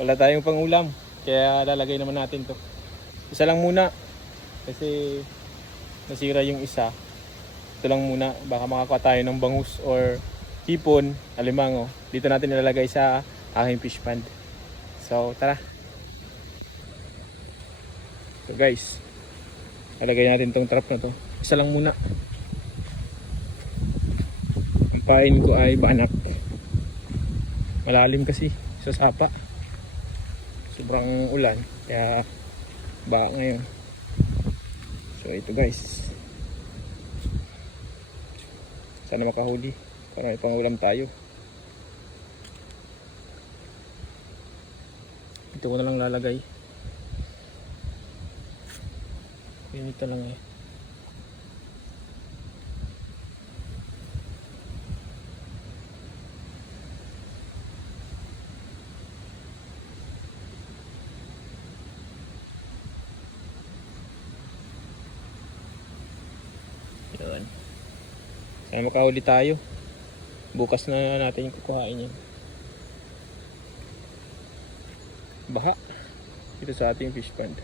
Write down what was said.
Wala tayong pang-ulam. Kaya lalagay naman natin to. Isa lang muna. Kasi nasira yung isa. Ito lang muna. Baka makakuha tayo ng bangus or hipon, alimango. Dito natin ilalagay sa aking fish pond. So tara. So guys, lalagay natin tong trap na to. Isa lang muna. Ang pain ko ay banak. Malalim kasi sa sapa. Sobrang ulan. Kaya ba ngayon. So ito guys. Sana makahuli. Para may pangulam tayo. Ito ko na lang lalagay. Ganito lang eh. Yan. Sana makahuli tayo. Bukas na natin yung kukuhain yan. Baha. Ito sa ating fish pond.